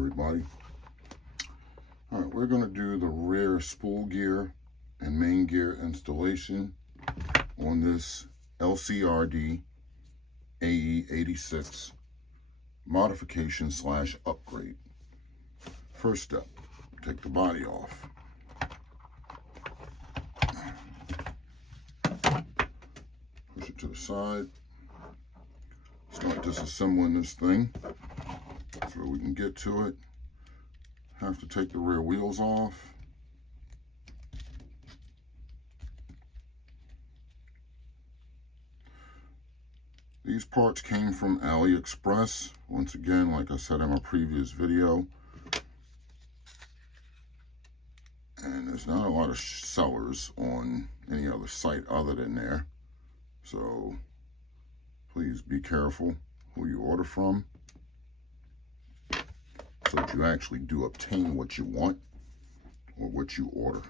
everybody. All right, we're going to do the rear spool gear and main gear installation on this LCRD AE86 modification / upgrade. First step, take the body off. Push it to the side. Start disassembling this thing so we can get to it. Have to take the rear wheels off. These parts came from AliExpress. Once again, like I said in my previous video. And there's not a lot of sellers on any other site other than there. So please be careful who you order from, so that you actually do obtain what you want or what you order.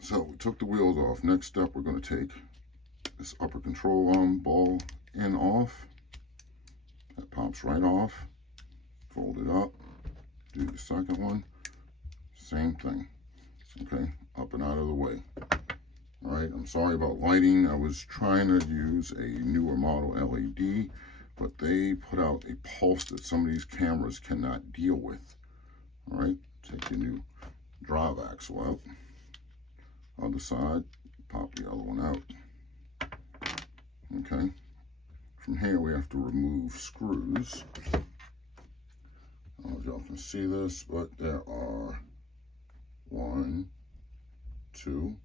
So we took the wheels off. Next step, we're going to take this upper control arm ball in off. That pops right off. Fold it up. Do the second one. Same thing. Okay, up and out of the way. All right, I'm sorry about lighting. I was trying to use a newer model LED, but they put out a pulse that some of these cameras cannot deal with. All right, take your new drive axle out. Other side, pop the other one out. Okay, from here we have to remove screws. I don't know if y'all can see this, but there are 1, 2,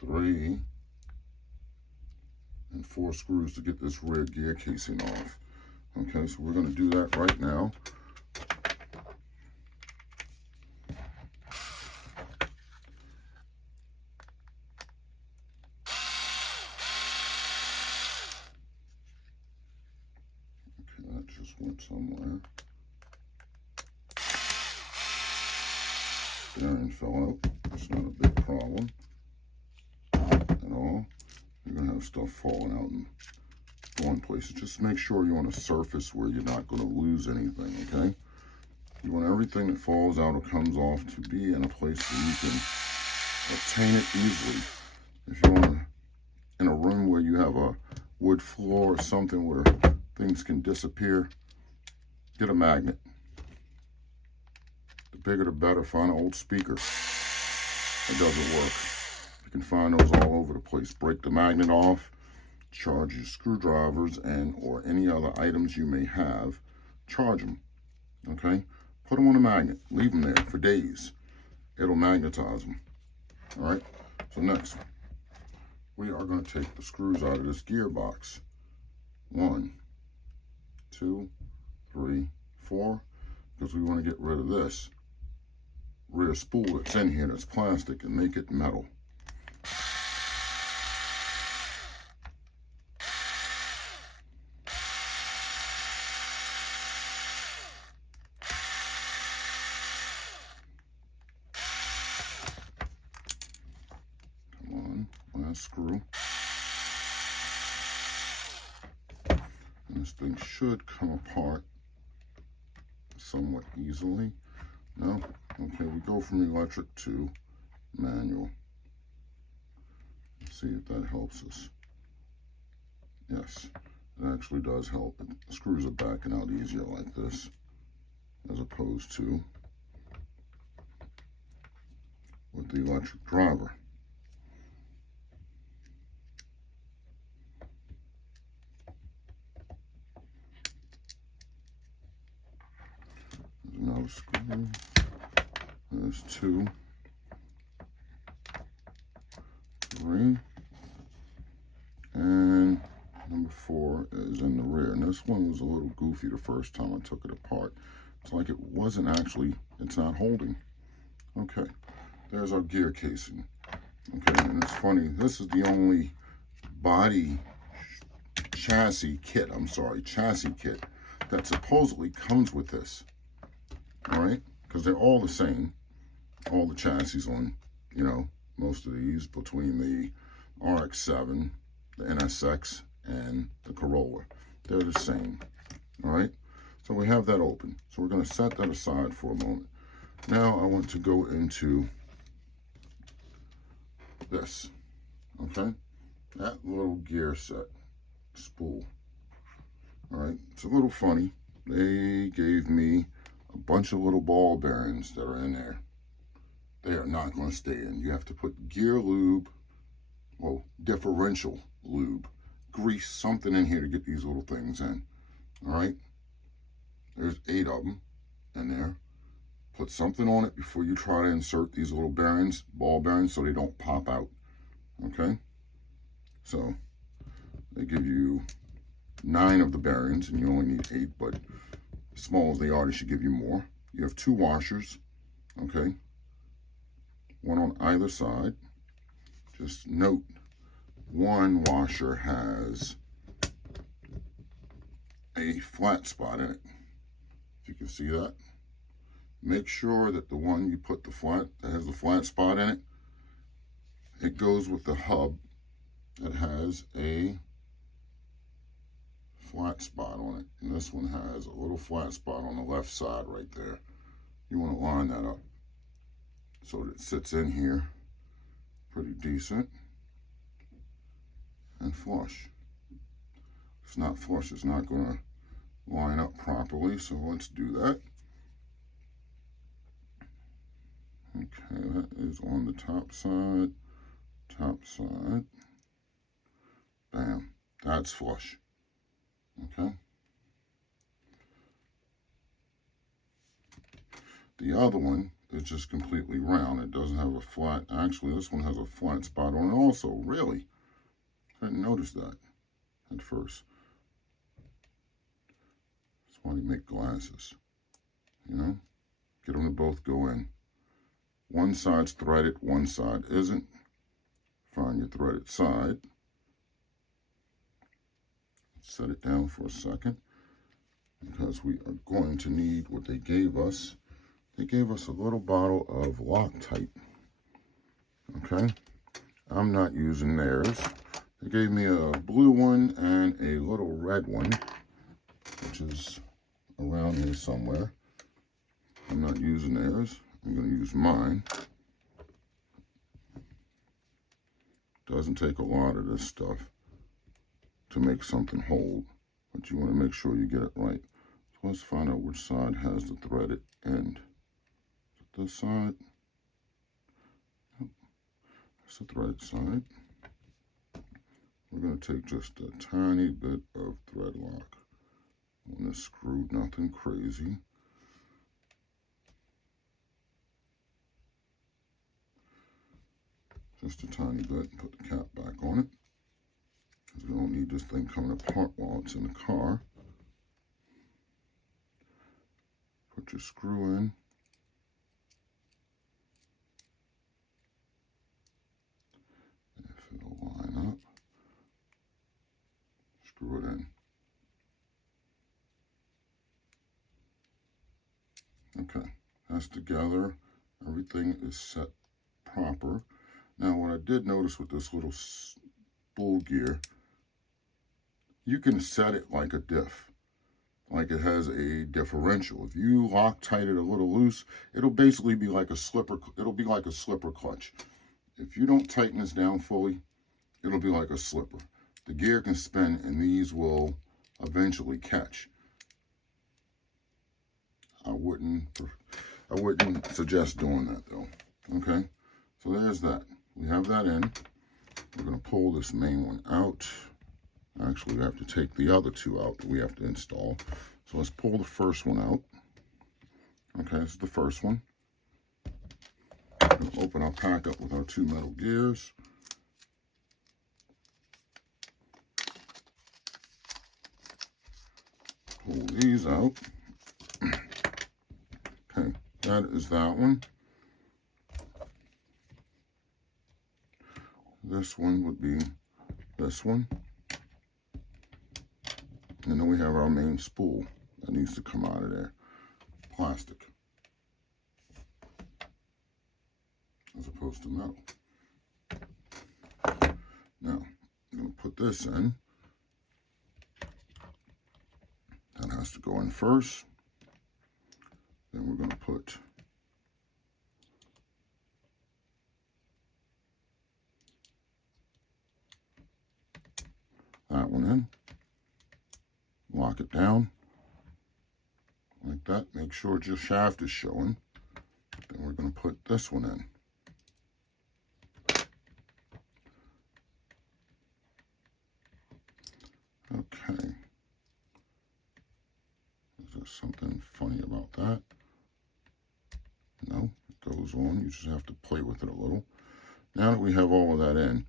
3, and 4 screws to get this rear gear casing off. Okay, so we're going to do that right now. Okay, that just went somewhere. Bearing fell out. It's not a big problem at all. You're going to have stuff falling out and going places. Just make sure you're on a surface where you're not going to lose anything, okay? You want everything that falls out or comes off to be in a place where you can obtain it easily. If you're in a room where you have a wood floor or something where things can disappear, get a magnet. The bigger the better. Find an old speaker. It doesn't work. You can find those all over the place. Break the magnet off, charge your screwdrivers and or any other items you may have, charge them, okay? Put them on a magnet, leave them there for days. It'll magnetize them, all right? So next, we are gonna take the screws out of this gearbox. 1, 2, 3, 4, because we wanna get rid of this rear spool that's in here that's plastic and make it metal. Last screw. And this thing should come apart somewhat easily. No? Okay, we go from electric to manual. Let's see if that helps us. Yes, it actually does help. The screws are backing out easier like this, as opposed to with the electric driver. Another screw. There's 2, 3, and number 4 is in the rear. And this one was a little goofy the first time I took it apart. It's like it wasn't actually, it's not holding. Okay, there's our gear casing. Okay, and it's funny, this is the only body chassis kit that supposedly comes with this. All right, because they're all the same, all the chassis on, you know, most of these, between the RX-7, the NSX, and the Corolla. They're the same, all right? So we have that open. So we're going to set that aside for a moment. Now I want to go into this, okay? That little gear set spool. All right, it's a little funny. They gave me a bunch of little ball bearings that are in there. They are not going to stay in. You have to put gear lube, well, differential lube, grease, something in here to get these little things in. All right, there's 8 of them in there. Put something on it before you try to insert these little bearings, ball bearings, so they don't pop out. Okay, so they give you 9 of the bearings, and you only need 8, but as small as they are, they should give you more. You have 2 washers, okay? One on either side. Just note, one washer has a flat spot in it. If you can see that. Make sure that the one you put that has the flat spot in it, it goes with the hub that has a flat spot on it, and this one has a little flat spot on the left side right there. You want to line that up so that it sits in here pretty decent and flush. If it's not flush, it's not going to line up properly, so let's do that. Okay, that is on the top side, bam, that's flush. Okay. The other one is just completely round. It doesn't have a flat. Actually, this one has a flat spot on it also. Really? I didn't notice that at first. That's why they make glasses. You know? Get them to both go in. One side's threaded, one side isn't. Find your threaded side. Set it down for a second because we are going to need what they gave us. They gave us a little bottle of Loctite. Okay, I'm not using theirs. They gave me a blue one and a little red one, which is around here somewhere. I'm not using theirs. I'm going to use mine. Doesn't take a lot of this stuff to make something hold, but you want to make sure you get it right. So let's find out which side has the threaded end. Is it this side? Yep. It's the threaded side. We're going to take just a tiny bit of thread lock on this screw, nothing crazy. Just a tiny bit, put the cap back on it. We don't need this thing coming apart while it's in the car. Put your screw in. If it'll line up, screw it in. Okay, that's together. Everything is set proper. Now, what I did notice with this little spool gear, you can set it like a diff, like it has a differential. If you Loctite it a little loose, it'll basically be like a slipper. It'll be like a slipper clutch. If you don't tighten this down fully, it'll be like a slipper. The gear can spin, and these will eventually catch. I wouldn't suggest doing that though. Okay, so there's that. We have that in. We're going to pull this main one out. Actually, we have to take the other 2 out that we have to install. So let's pull the first one out. Okay, this is the first one. We'll open our pack up with our 2 metal gears. Pull these out. Okay, that is that one. This one would be this one. And then we have our main spool that needs to come out of there. Plastic. As opposed to metal. Now, I'm going to put this in. That has to go in first. Then we're going to put that one in. Lock it down like that. Make sure your shaft is showing. Then we're going to put this one in. Okay. Is there something funny about that? No, it goes on. You just have to play with it a little. Now that we have all of that in,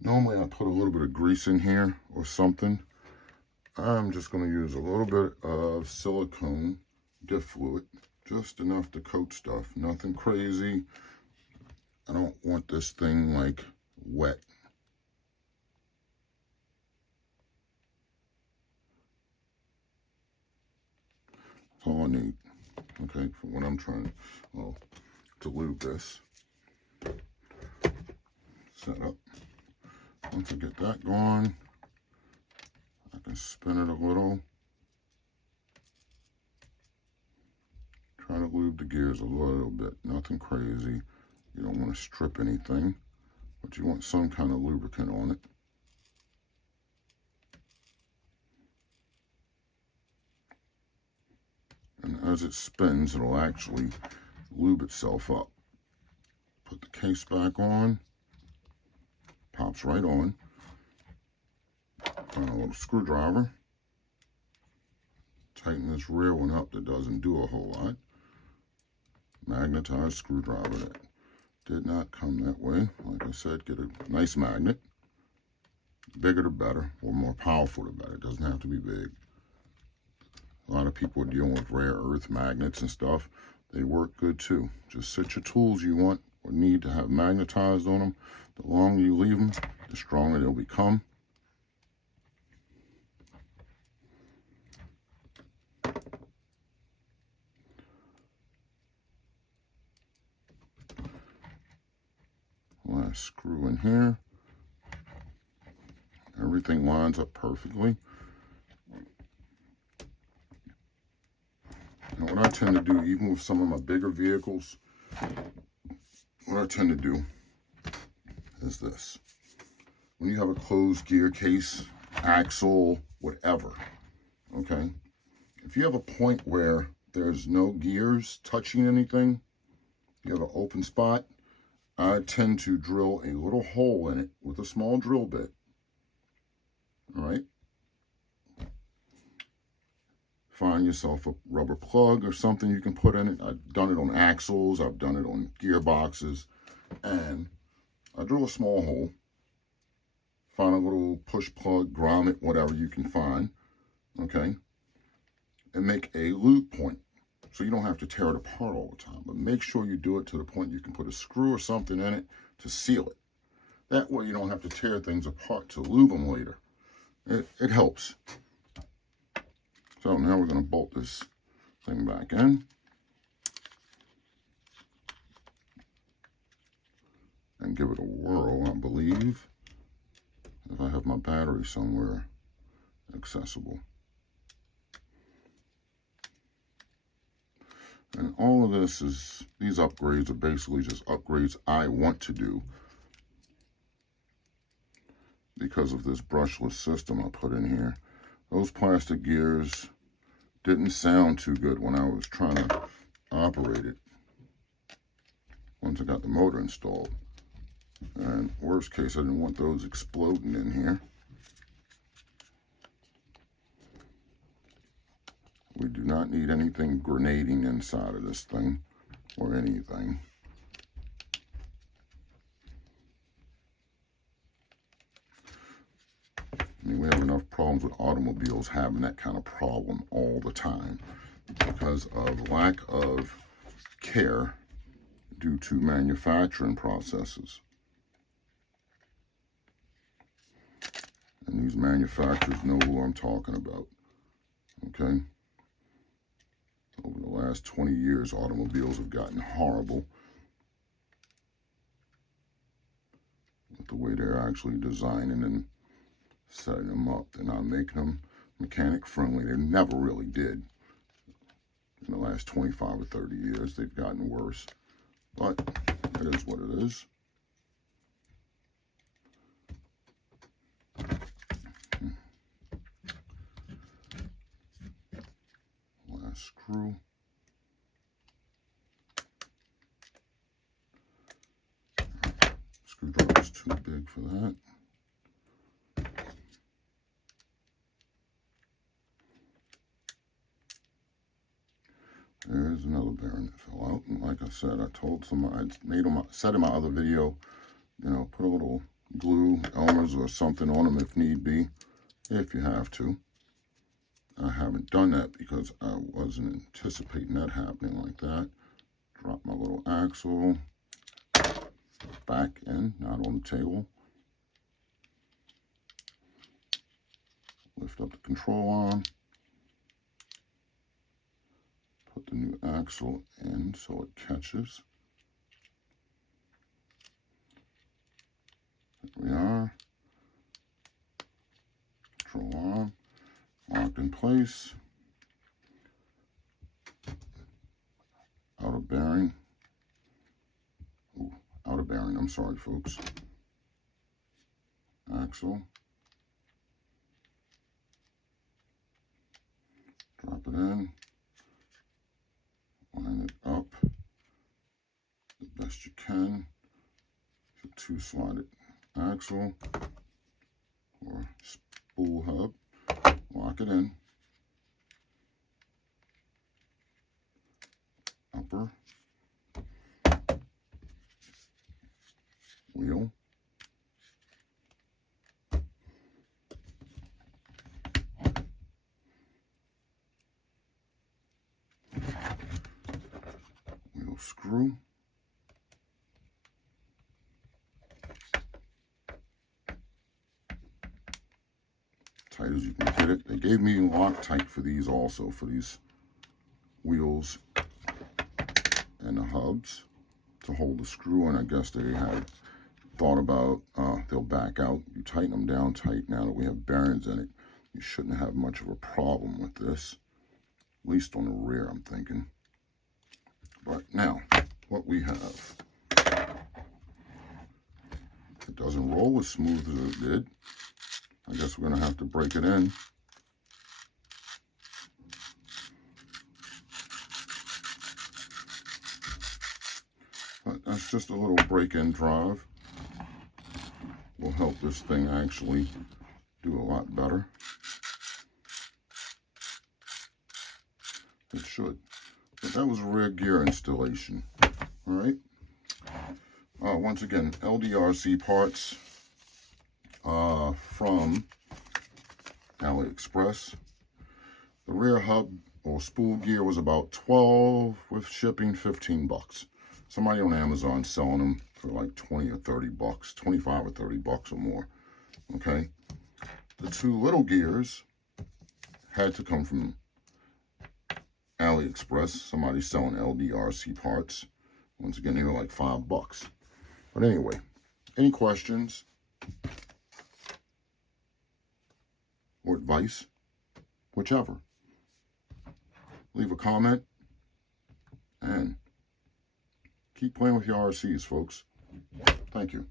normally I put a little bit of grease in here or something. I'm just going to use a little bit of silicone diff fluid, just enough to coat stuff. Nothing crazy. I don't want this thing like wet. That's all I need, okay, for what I'm trying to lube this. Set up. Once I get that going, I can spin it a little. Try to lube the gears a little bit, nothing crazy. You don't want to strip anything, but you want some kind of lubricant on it. And as it spins, it'll actually lube itself up. Put the case back on, pops right on. Find a little screwdriver. Tighten this rear one up that doesn't do a whole lot. Magnetized screwdriver that did not come that way. Like I said, get a nice magnet. Bigger the better, or more powerful the better. It doesn't have to be big. A lot of people are dealing with rare earth magnets and stuff. They work good too. Just set your tools you want or need to have magnetized on them. The longer you leave them, the stronger they'll become. Last screw in here. Everything lines up perfectly. Now what I tend to do, even with some of my bigger vehicles, what I tend to do is this. When you have a closed gear case, axle, whatever, okay? If you have a point where there's no gears touching anything, you have an open spot, I tend to drill a little hole in it with a small drill bit, all right? Find yourself a rubber plug or something you can put in it. I've done it on axles, I've done it on gearboxes, and I drill a small hole, find a little push plug, grommet, whatever you can find, okay? And make a loop point. So you don't have to tear it apart all the time, but make sure you do it to the point you can put a screw or something in it to seal it. That way you don't have to tear things apart to lube them later. It helps. So now we're going to bolt this thing back in. And give it a whirl, I believe, if I have my battery somewhere accessible. And all of this is, these upgrades are basically just upgrades I want to do because of this brushless system I put in here. Those plastic gears didn't sound too good when I was trying to operate it once I got the motor installed. And worst case, I didn't want those exploding in here. We do not need anything grenading inside of this thing or anything. I mean, we have enough problems with automobiles having that kind of problem all the time because of lack of care due to manufacturing processes. And these manufacturers know who I'm talking about, okay? Over the last 20 years, automobiles have gotten horrible with the way they're actually designing and setting them up. They're not making them mechanic friendly. They never really did. in the last 25 or 30 years. They've gotten worse, but it is what it is. Last screw. Screwdriver's too big for that. There's another bearing that fell out. And like I said, I told somebody, I said in my other video, you know, put a little glue, Elmer's or something on them if need be, if you have to. I haven't done that because I wasn't anticipating that happening like that. Drop my little axle back in, not on the table. Lift up the control arm. Put the new axle in so it catches. There we are. Control arm locked in place. Outer bearing. Ooh, outer bearing, I'm sorry folks. Axle. Drop it in. Line it up the best you can. It's a two-slotted axle or spool hub. Lock it in. Upper. Wheel. Wheel screw. Tight as you can get it. They gave me Loctite for these also, for these wheels and the hubs to hold the screw, and I guess they had thought about they'll back out. You tighten them down tight. Now that we have bearings in it, you shouldn't have much of a problem with this, at least on the rear, I'm thinking. But now, what we have, it doesn't roll as smooth as it did. I guess we're going to have to break it in. But that's just a little break-in drive. Will help this thing actually do a lot better. It should. But that was a rear gear installation. All right. Once again, LDRC parts from AliExpress. The rear hub or spool gear was about $12 with shipping, $15. Somebody on Amazon selling them for like 20 or 30 bucks, 25 or 30 bucks or more. Okay. The two little gears had to come from AliExpress. Somebody selling LDRC parts. Once again, they were like $5. But anyway, any questions or advice, whichever, leave a comment and keep playing with your RCs, folks. Thank you.